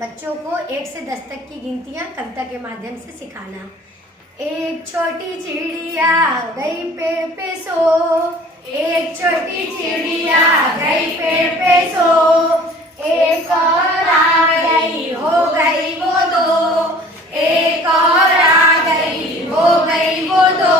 बच्चों को 1 से 10 तक की गिनतियां कविता के माध्यम से सिखाना। एक छोटी चिड़िया गई पेड़ पे सो, एक छोटी चिड़िया गई पेड़ पे सो, एक और आ गई हो गई वो दो, एक और आ गई हो गई वो दो,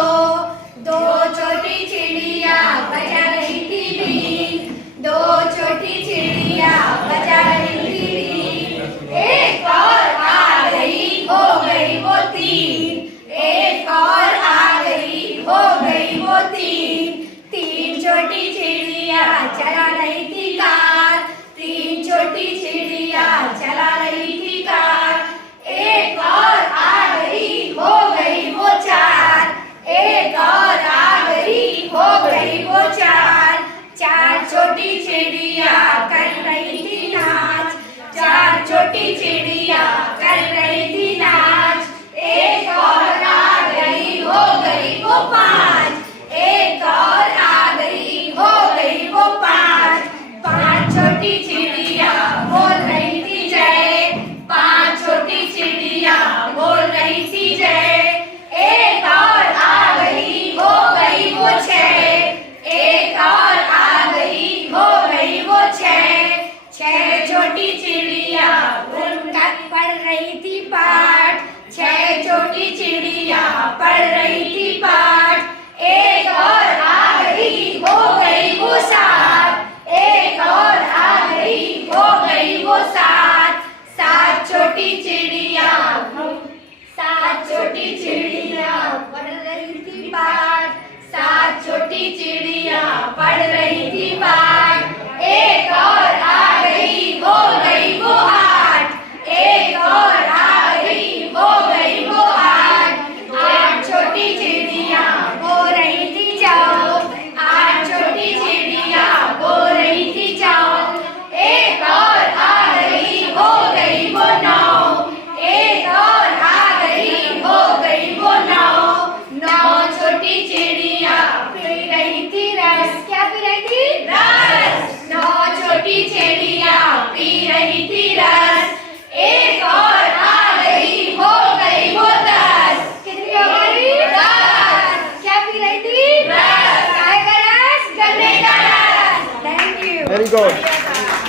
दो छोटी चिड़िया बजा रही थी बीन, दो छोटी चिड़िया बजा रही थी बीन, एक और आ गई हो गई वो तीन, एक और आ गई हो गई वो तीन, तीन छोटी चिड़िया चला रही थी कार, तीन छोटी चिड़िया चला रही थी कार, एक और आ गई हो गई वो चार, एक और आ गई हो गई वो चार, चार छोटी चिड़िया कर रही थी नाच, चार छोटी चिड़िया कर रही थी नाच, एक और आ गई हो गई वो पाँच, एक और आ गई हो गई वो पाँच, पाँच छोटी चिड़िया बोल रही थी जय, पाँच छोटी चिड़िया बोल रही थी जय, एक और आ गई हो गई वो छह, एक और आ गई हो गई वो छह, छह छोटी चिड़िया पढ़ रही थी पाठ, छह छोटी चिड़िया पढ़ रही थी पाठ, एक और आ गई हो गई वो सात, एक और आ गई हो गई वो सात, सात छोटी चिड़िया, सात छोटी चिड़िया पढ़ रही थी पाठ, सात छोटी चिड़िया पढ़ रही थी पाठ, एक और आ गई हो गई वो आठ, एक और आ गई हो गई वो आठ, आठ छोटी चिड़िया हो रही थी जाओ, आठ छोटी चिड़िया हो रही थी जाओ, एक और आ गई हो गई वो नौ, एक और आ गई हो गई वो नौ, नौ छोटी चिड़िया पी रही थी रस, क्या पी रही थी? रस, नौ छोटी चिड़िया पी रही थी रस, एक और आ गई हो गई वो 10, कितनी हो गई? 10, क्या पी रही थी? रस, काय का रस? गन्ने का रस। Thank you. Very good.